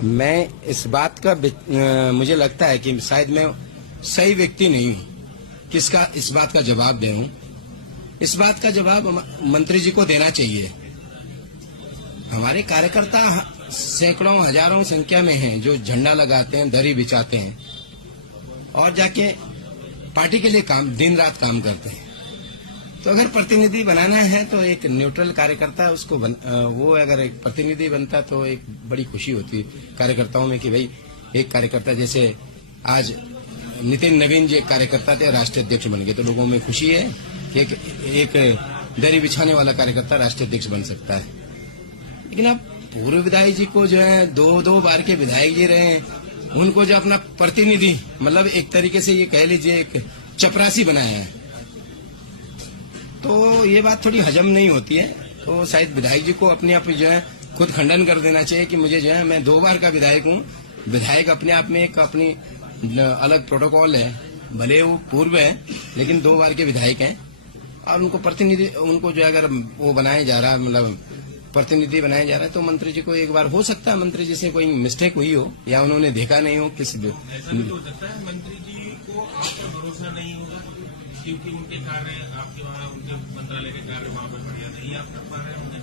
मैं इस बात का मुझे लगता है कि शायद मैं सही व्यक्ति नहीं हूँ किसका इस बात का जवाब दे हूँ। इस बात का जवाब मंत्री जी को देना चाहिए। हमारे कार्यकर्ता सैकड़ों हजारों संख्या में हैं जो झंडा लगाते हैं, दरी बिछाते हैं और जाके पार्टी के लिए दिन रात काम करते हैं। तो अगर प्रतिनिधि बनाना है तो एक न्यूट्रल कार्यकर्ता उसको वो अगर एक प्रतिनिधि बनता तो एक बड़ी खुशी होती कार्यकर्ताओं में कि भाई एक कार्यकर्ता, जैसे आज नितिन नवीन जी एक कार्यकर्ता थे, राष्ट्रीय अध्यक्ष बन गए, तो लोगों में खुशी है कि एक दरी बिछाने वाला कार्यकर्ता राष्ट्रीय अध्यक्ष बन सकता है। लेकिन अब पूर्व विधायक जी को जो है दो बार के विधायक जी रहे हैं, उनको जो अपना प्रतिनिधि मतलब एक तरीके से ये कह लीजिए एक चपरासी बनाया है, तो ये बात थोड़ी हजम नहीं होती है। तो शायद विधायक जी को अपने आप जो है खुद खंडन कर देना चाहिए कि मुझे जो है मैं 2 बार का विधायक हूँ। विधायक अपने आप में एक अपनी अलग प्रोटोकॉल है, भले वो पूर्व है लेकिन 2 बार के विधायक हैं और उनको प्रतिनिधि उनको जो अगर वो बनाया जा रहा है मतलब प्रतिनिधि बनाया जा रहा है तो मंत्री जी को एक बार हो सकता है मंत्री जी से कोई मिस्टेक हुई हो या उन्होंने देखा नहीं हो किसी मंत्री जी को आप पर भरोसा नहीं होगा क्योंकि उनके कार्य आपके वहाँ उनके मंत्रालय के कार्य वहाँ पर बढ़िया नहीं आप कर पा रहे होंगे,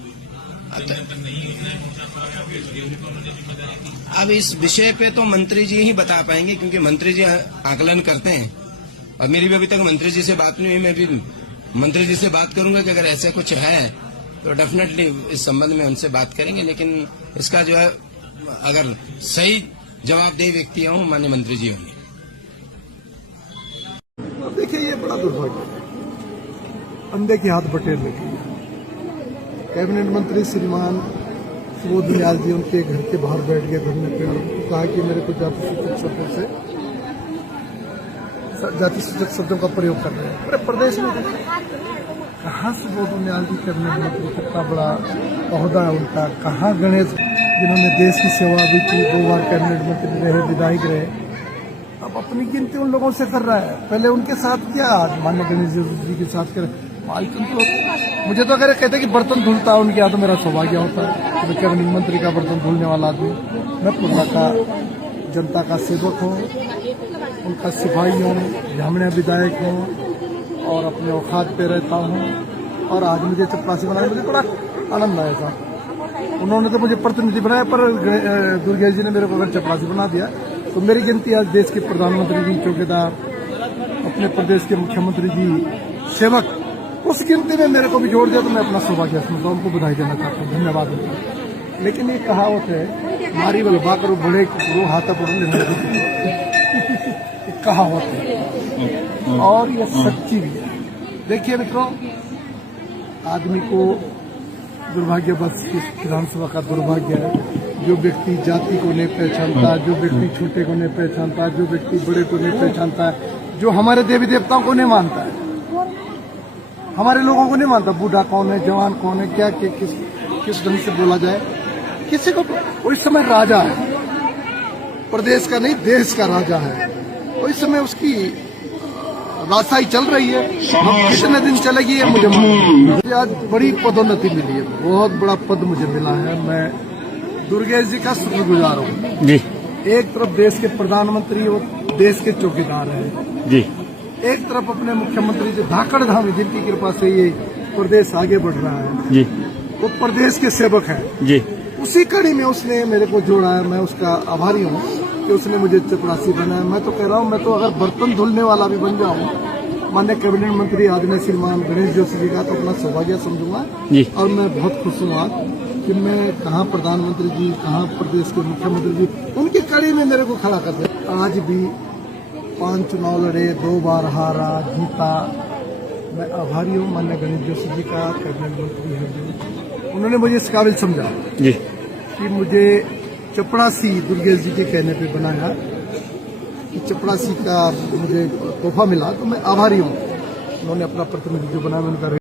अब इस विषय पे तो मंत्री जी ही बता पाएंगे क्योंकि मंत्री जी आकलन करते हैं और मेरी भी अभी तक मंत्री जी से बात नहीं हुई। मैं भी मंत्री जी से बात करूंगा कि अगर ऐसा कुछ है तो डेफिनेटली इस संबंध में उनसे बात करेंगे, लेकिन इसका जो है अगर सही जवाबदेही व्यक्ति हों माननीय मंत्री जी होंगे। देखिए ये बड़ा दुर्भाग्य है, अंधे के हाथ बटेर लेके कैबिनेट मंत्री श्रीमान सुबोध नियाल जी उनके घर के बाहर बैठ गए धरने पे और कहा कि मेरे को जाति सूचक शब्दों से जाति सूचक शब्दों का प्रयोग कर रहे हैं। पूरे प्रदेश में कहाँ सुबोध नियाल जी कैबिनेट मंत्री, कितना बड़ा ओहदा है उनका, कहाँ गणेश जिन्होंने देश की सेवा भी की, 2 बार कैबिनेट मंत्री रहे, विधायक रहे, अब अपनी गिनती उन लोगों से कर रहा है। पहले उनके साथ किया, आज माननीय गणेश जी के साथ करे। तो मुझे तो अगर कहते कि बर्तन धुलता उनके यहाँ तो मेरा सौभाग्य होता है कि मैं कैबिनेट मंत्री का बर्तन धुलने वाला आदमी। मैं पूर्णा का जनता का सेवक हूँ, उनका सिपाही हूँ, झामड़िया विधायक हूँ और अपने औकात पे रहता हूँ। और आज मुझे चपरासी बनाने मुझे बड़ा आनंद आया था। उन्होंने तो मुझे प्रतिनिधि बनाया पर दुर्गेश जी ने मेरे को अगर चपरासी बना दिया तो मेरी गिनती आज देश के प्रधानमंत्री जी, चौकीदार, अपने प्रदेश के मुख्यमंत्री जी, सेवक, उस गिनती में मेरे को भी जोड़ दिया तो मैं अपना सौभाग्य समझता हूँ, उनको बधाई देना चाहता हूँ, धन्यवाद उनका। लेकिन ये कहावत है मारी बलबा करो बड़े करो हाथा पड़ो लेने कहावत है और ये सच्ची भी है। देखिए मित्रों, आदमी को दुर्भाग्य बस इस विधानसभा का दुर्भाग्य है। जो व्यक्ति जाति को नहीं पहचानता, जो व्यक्ति छोटे को नहीं पहचानता, जो व्यक्ति बड़े को नहीं पहचानता, जो हमारे देवी देवताओं को नहीं मानता है, हमारे लोगों को नहीं मानता, बूढ़ा कौन है, जवान कौन है, क्या किस ढंग से बोला जाए, किसी को वो इस समय राजा है, प्रदेश का नहीं देश का राजा है, तो इस समय उसकी राजशाही चल रही है। कितने दिन चलेगी है मुझे मालूम। आज बड़ी पदोन्नति मिली है, बहुत बड़ा पद मुझे मिला है। मैं दुर्गेश जी का शुक्रगुजार हूँ जी। एक तरफ देश के प्रधानमंत्री और देश के चौकीदार हैं जी, एक तरफ अपने मुख्यमंत्री जी धाकड़ धाम जिनकी कृपा से ये प्रदेश आगे बढ़ रहा है जी, वो प्रदेश के सेवक हैं जी। उसी कड़ी में उसने मेरे को जोड़ा है, मैं उसका आभारी हूँ कि उसने मुझे चपरासी बनाया। मैं तो कह रहा हूँ, मैं तो अगर बर्तन धुलने वाला भी बन जाऊँ माननीय कैबिनेट मंत्री आदरणीय श्रीमान गणेश जोशी जी का, तो अपना सौभाग्य समझूंगा और मैं बहुत खुश हूँ आज कि मैं कहाँ प्रधानमंत्री जी, कहाँ प्रदेश के मुख्यमंत्री जी, उनकी कड़ी में मेरे को खड़ा कर दिया। आज भी 5 चुनाव लड़े, 2 बार हारा, जीता। मैं आभारी हूँ माननीय गणेश जोशी जी का, कैबिनेट मंत्री है जो उन्होंने मुझे इस काबिल समझा जी कि मुझे चपरासी दुर्गेश जी के कहने पे बनाया कि चपरासी का मुझे तोहफा मिला, तो मैं आभारी हूँ। उन्होंने अपना प्रतिनिधि जो बनाया उनका